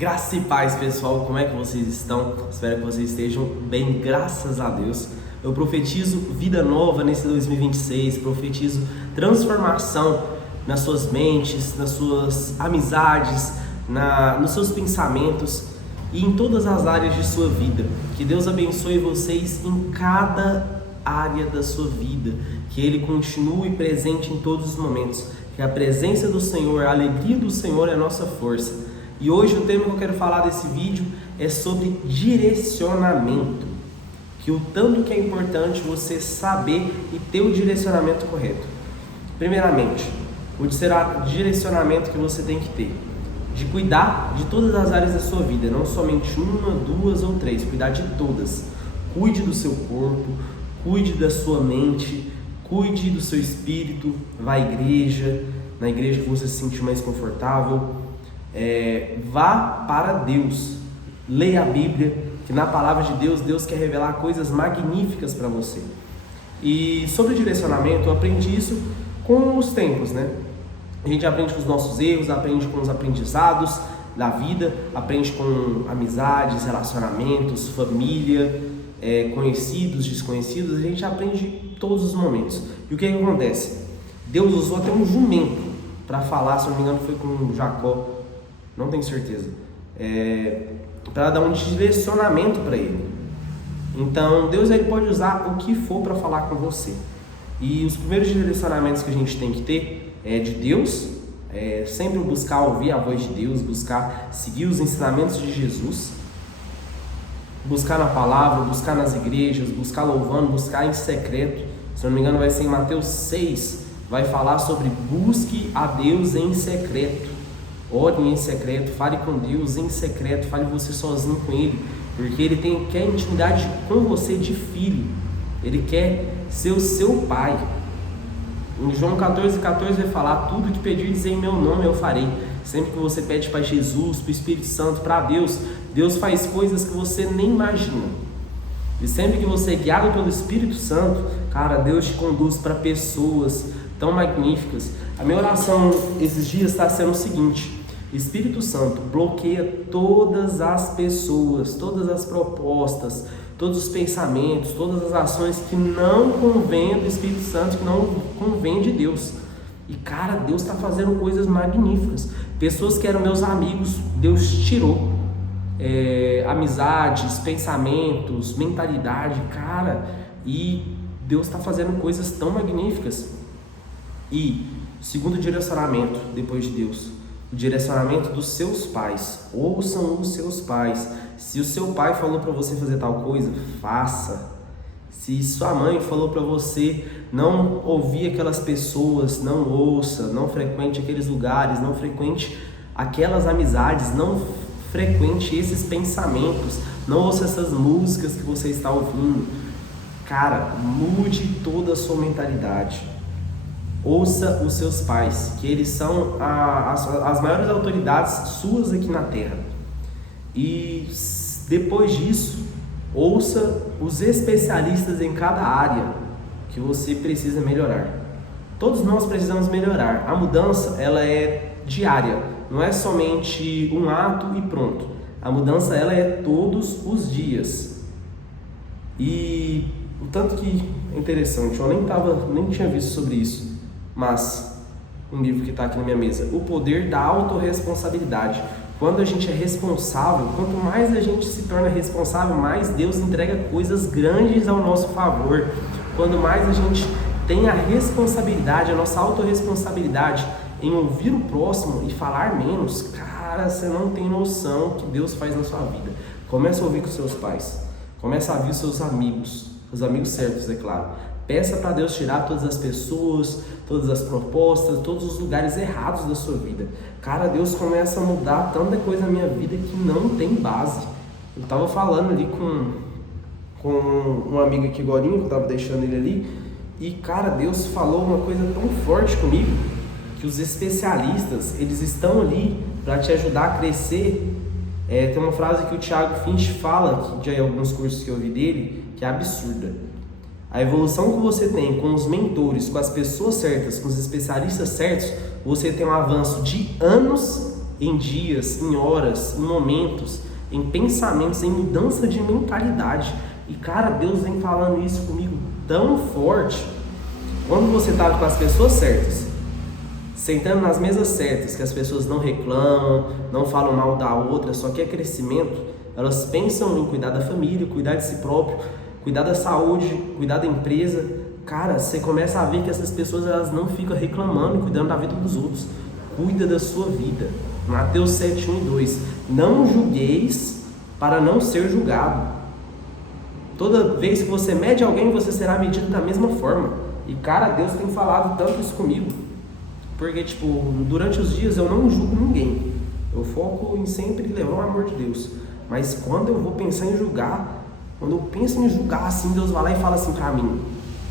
Graça e paz, pessoal, como é que vocês estão? Espero que vocês estejam bem, graças a Deus. Eu profetizo vida nova nesse 2026, profetizo transformação nas suas mentes, nas suas amizades, nos seus pensamentos e em todas as áreas de sua vida. Que Deus abençoe vocês em cada área da sua vida, que Ele continue presente em todos os momentos, que a presença do Senhor, a alegria do Senhor é a nossa força. E hoje o tema que eu quero falar desse vídeo é sobre direcionamento, que o tanto que é importante você saber e ter o direcionamento correto. Primeiramente, o direcionamento que você tem que ter, de cuidar de todas as áreas da sua vida, não somente uma, duas ou três, cuidar de todas. Cuide do seu corpo, cuide da sua mente, cuide do seu espírito, vá à igreja, na igreja que você se sentir mais confortável. Vá para Deus, leia a Bíblia, que na palavra de Deus, Deus quer revelar coisas magníficas para você. E sobre o direcionamento, eu aprendi isso com os tempos, né? A gente aprende com os nossos erros, aprende com os aprendizados da vida, aprende com amizades, relacionamentos, família, conhecidos, desconhecidos, a gente aprende em todos os momentos. E o que acontece? Deus usou até um jumento para falar, se não me engano foi com Jacó, não tenho certeza, para dar um direcionamento para ele. Então Deus ele pode usar o que for para falar com você. E os primeiros direcionamentos que a gente tem que ter é de Deus, sempre buscar ouvir a voz de Deus, buscar seguir os ensinamentos de Jesus, buscar na palavra, buscar nas igrejas, buscar louvando, buscar em secreto. Se não me engano vai ser em Mateus 6, vai falar sobre busque a Deus em secreto. Ore em secreto, fale com Deus em secreto, fale você sozinho com Ele, porque Ele quer intimidade com você de filho, Ele quer ser o seu pai. Em João 14,14 vai falar, tudo que pedirdes em meu nome eu farei. Sempre que você pede para Jesus, para o Espírito Santo, para Deus, Deus faz coisas que você nem imagina. E sempre que você é guiado pelo Espírito Santo, cara, Deus te conduz para pessoas tão magníficas. A minha oração esses dias está sendo o seguinte: Espírito Santo, bloqueia todas as pessoas, todas as propostas, todos os pensamentos, todas as ações que não convêm do Espírito Santo, que não convêm de Deus. E cara, Deus está fazendo coisas magníficas. Pessoas que eram meus amigos, Deus tirou. Amizades, pensamentos, mentalidade, cara, e Deus está fazendo coisas tão magníficas. E segundo direcionamento, depois de Deus, o direcionamento dos seus pais. Ouçam os seus pais. Se o seu pai falou para você fazer tal coisa, faça. Se sua mãe falou para você não ouvir aquelas pessoas, não ouça, não frequente aqueles lugares, não frequente aquelas amizades, não frequente esses pensamentos, não ouça essas músicas que você está ouvindo. Cara, mude toda a sua mentalidade. Ouça os seus pais, que eles são as maiores autoridades suas aqui na terra. E depois disso, ouça os especialistas em cada área que você precisa melhorar. Todos nós precisamos melhorar. A mudança, ela é diária, não é somente um ato e pronto. A mudança, ela é todos os dias. E o tanto que é interessante, eu nem tinha visto sobre isso. Mas, um livro que está aqui na minha mesa, O Poder da Autorresponsabilidade. Quando a gente é responsável, quanto mais a gente se torna responsável, mais Deus entrega coisas grandes ao nosso favor. Quando mais a gente tem a responsabilidade, a nossa autorresponsabilidade em ouvir o próximo e falar menos, cara, você não tem noção do que Deus faz na sua vida. Começa a ouvir com seus pais, começa a ouvir os amigos certos, é claro. Peça para Deus tirar todas as pessoas, todas as propostas, todos os lugares errados da sua vida. Cara, Deus começa a mudar tanta coisa na minha vida que não tem base. Eu estava falando ali com um amigo aqui agora, que eu estava deixando ele ali, e cara, Deus falou uma coisa tão forte comigo, que os especialistas, eles estão ali para te ajudar a crescer. Tem uma frase que o Thiago Finch fala, que de alguns cursos que eu ouvi dele, que é absurda. A evolução que você tem com os mentores, com as pessoas certas, com os especialistas certos, você tem um avanço de anos em dias, em horas, em momentos, em pensamentos, em mudança de mentalidade. E cara, Deus vem falando isso comigo tão forte. Quando você está com as pessoas certas, sentando nas mesas certas, que as pessoas não reclamam, não falam mal da outra, só quer crescimento, elas pensam em cuidar da família, cuidar de si próprio, cuidar da saúde, cuidar da empresa. Cara, você começa a ver que essas pessoas, elas não ficam reclamando e cuidando da vida dos outros. Cuida da sua vida. Mateus 7, 1 e 2. Não julgueis para não ser julgado. Toda vez que você mede alguém, você será medido da mesma forma. E cara, Deus tem falado tanto isso comigo. Porque durante os dias eu não julgo ninguém. Eu foco em sempre levar o amor de Deus. Mas quando eu vou pensar em julgar, quando eu penso em julgar assim, Deus vai lá e fala assim pra mim: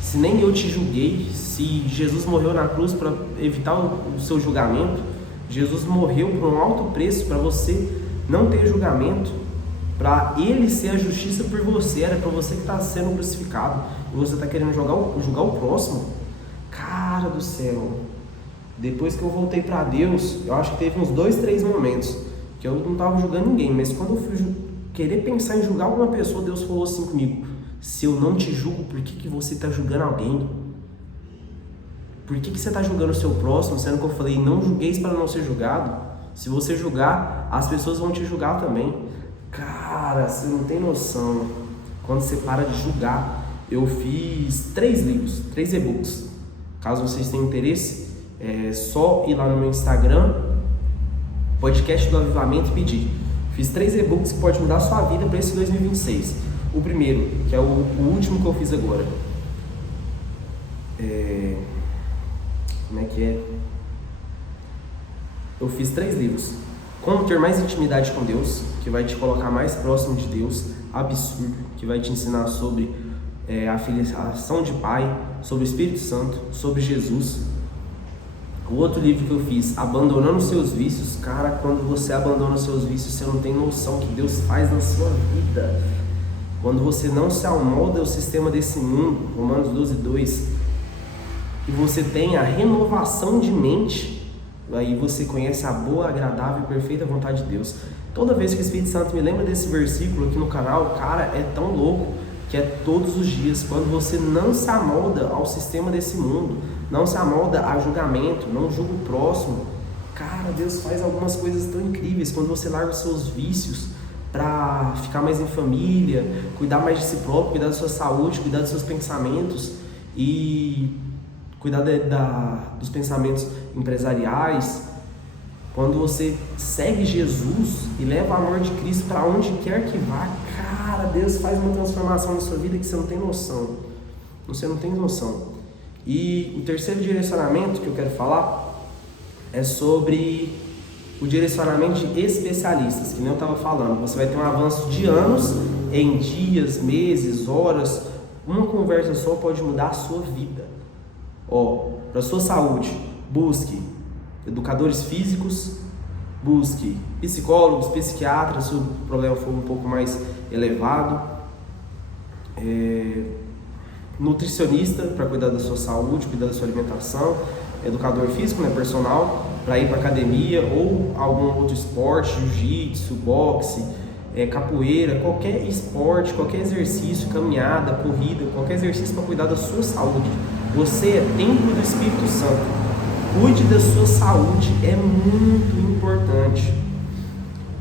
se nem eu te julguei, se Jesus morreu na cruz para evitar o seu julgamento, Jesus morreu por um alto preço para você não ter julgamento, para Ele ser a justiça por você, era para você que está sendo crucificado, e você está querendo julgar o próximo. Cara do céu, depois que eu voltei para Deus, eu acho que teve uns 2, 3 momentos que eu não estava julgando ninguém, mas quando eu fui querer pensar em julgar alguma pessoa, Deus falou assim comigo: se eu não te julgo, por que você está julgando alguém? Por que você está julgando o seu próximo, sendo que eu falei, não julgueis para não ser julgado? Se você julgar, as pessoas vão te julgar também. Cara, você não tem noção. Quando você para de julgar, eu fiz 3 livros, 3 e-books. Caso vocês tenham interesse, é só ir lá no meu Instagram, podcast do Avivamento, e pedir. Fiz 3 e-books que pode mudar a sua vida para esse 2026. O primeiro, que é o último que eu fiz agora. Como é que é? Eu fiz 3 livros. Como ter mais intimidade com Deus, que vai te colocar mais próximo de Deus. Absurdo, que vai te ensinar sobre a filiação de Pai, sobre o Espírito Santo, sobre Jesus. O outro livro que eu fiz, Abandonando Seus Vícios. Cara, quando você abandona os seus vícios, você não tem noção do que Deus faz na sua vida. Quando você não se amolda ao sistema desse mundo, Romanos 12, 2, e você tem a renovação de mente, aí você conhece a boa, agradável e perfeita vontade de Deus. Toda vez que o Espírito Santo me lembra desse versículo aqui no canal, cara, é tão louco que é todos os dias. Quando você não se amolda ao sistema desse mundo, não se amolda a julgamento, não julga o próximo, cara, Deus faz algumas coisas tão incríveis. Quando você larga os seus vícios para ficar mais em família, cuidar mais de si próprio, cuidar da sua saúde, cuidar dos seus pensamentos e cuidar dos pensamentos empresariais. Quando você segue Jesus e leva o amor de Cristo para onde quer que vá, cara, Deus faz uma transformação na sua vida que você não tem noção. Você não tem noção. E o terceiro direcionamento que eu quero falar é sobre o direcionamento de especialistas, que nem eu estava falando. Você vai ter um avanço de anos em dias, meses, horas. Uma conversa só pode mudar a sua vida. Para a sua saúde, busque educadores físicos, busque psicólogos, psiquiatras, se o problema for um pouco mais elevado, nutricionista para cuidar da sua saúde, cuidar da sua alimentação, educador físico, personal, para ir para academia ou algum outro esporte, jiu-jitsu, boxe, capoeira, qualquer esporte, qualquer exercício, caminhada, corrida, qualquer exercício para cuidar da sua saúde. Você é templo do Espírito Santo. Cuide da sua saúde, é muito importante.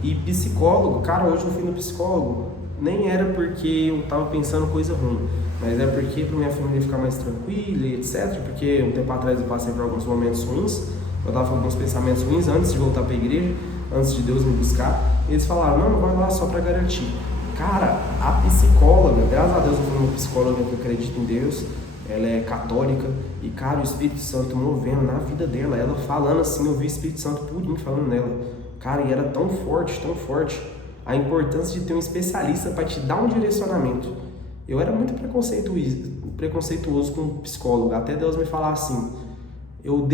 E psicólogo, cara, hoje eu fui no psicólogo, nem era porque eu estava pensando coisa ruim, mas é porque para minha família ficar mais tranquila, etc. Porque um tempo atrás eu passei por alguns momentos ruins, eu estava com alguns pensamentos ruins antes de voltar para a igreja, antes de Deus me buscar. E eles falaram, não vai lá só para garantir. Cara, a psicóloga, graças a Deus eu fui uma psicóloga que acredita em Deus, ela é católica, e cara, o Espírito Santo movendo na vida dela, ela falando assim, eu vi o Espírito Santo purinho falando nela, cara, e era tão forte, a importância de ter um especialista para te dar um direcionamento. Eu era muito preconceituoso com o psicólogo, até Deus me falar assim, eu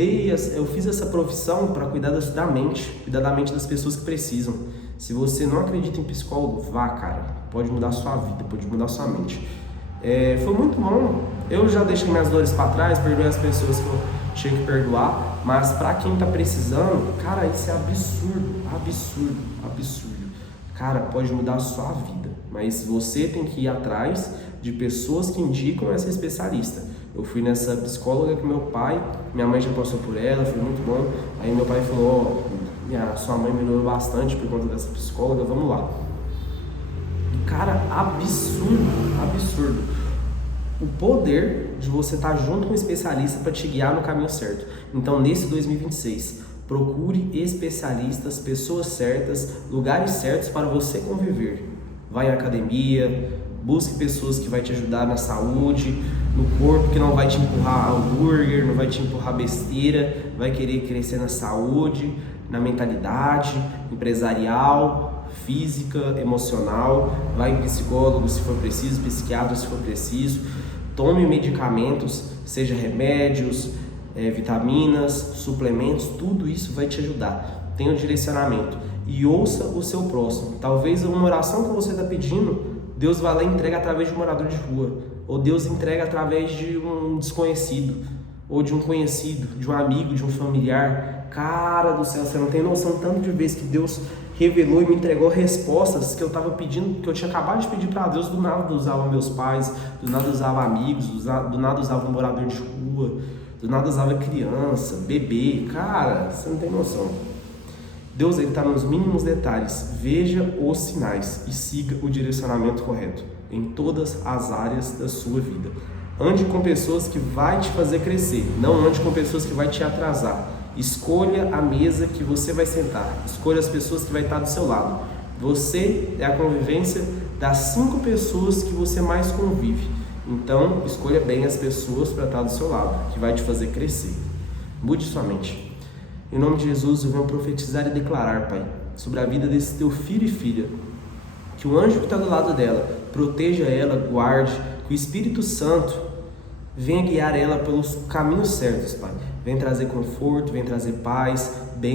fiz essa profissão para cuidar da mente das pessoas que precisam. Se você não acredita em psicólogo, vá, cara, pode mudar a sua vida, pode mudar a sua mente. Foi muito bom. Eu já deixei minhas dores para trás, perdoei as pessoas tinha que perdoar, mas para quem tá precisando, cara, isso é absurdo, absurdo, absurdo. Cara, pode mudar a sua vida, mas você tem que ir atrás de pessoas que indicam essa especialista. Eu fui nessa psicóloga com meu pai, minha mãe já passou por ela, foi muito bom. Aí meu pai falou, sua mãe melhorou bastante por conta dessa psicóloga, vamos lá. Cara, absurdo, absurdo. O poder de você estar junto com um especialista para te guiar no caminho certo. Então, nesse 2026, procure especialistas, pessoas certas, lugares certos para você conviver. Vai à academia, busque pessoas que vai te ajudar na saúde, no corpo, que não vai te empurrar hambúrguer, não vai te empurrar besteira, vai querer crescer na saúde, na mentalidade empresarial, física, emocional. Vai em psicólogo se for preciso, psiquiatra se for preciso. Tome medicamentos, seja remédios, vitaminas, suplementos, tudo isso vai te ajudar. Tenha um direcionamento e ouça o seu próximo. Talvez uma oração que você está pedindo, Deus vai lá e entrega através de um morador de rua, ou Deus entrega através de um desconhecido, ou de um conhecido, de um amigo, de um familiar. Cara do céu, você não tem noção tanto de vezes que Deus revelou e me entregou respostas que eu estava pedindo, que eu tinha acabado de pedir para Deus. Do nada usava meus pais, do nada usava amigos, do nada usava um morador de rua, do nada usava criança, bebê. Cara, você não tem noção. Deus, ele está nos mínimos detalhes. Veja os sinais e siga o direcionamento correto em todas as áreas da sua vida. Ande com pessoas que vai te fazer crescer, não ande com pessoas que vai te atrasar. Escolha a mesa que você vai sentar, escolha as pessoas que vai estar do seu lado. Você é a convivência das 5 pessoas que você mais convive. Então, escolha bem as pessoas para estar do seu lado, que vai te fazer crescer. Mude sua mente. Em nome de Jesus, eu venho profetizar e declarar, Pai, sobre a vida desse teu filho e filha, que o anjo que está do lado dela proteja ela, guarde, que o Espírito Santo venha guiar ela pelos caminhos certos, Pai. Vem trazer conforto, vem trazer paz, bem.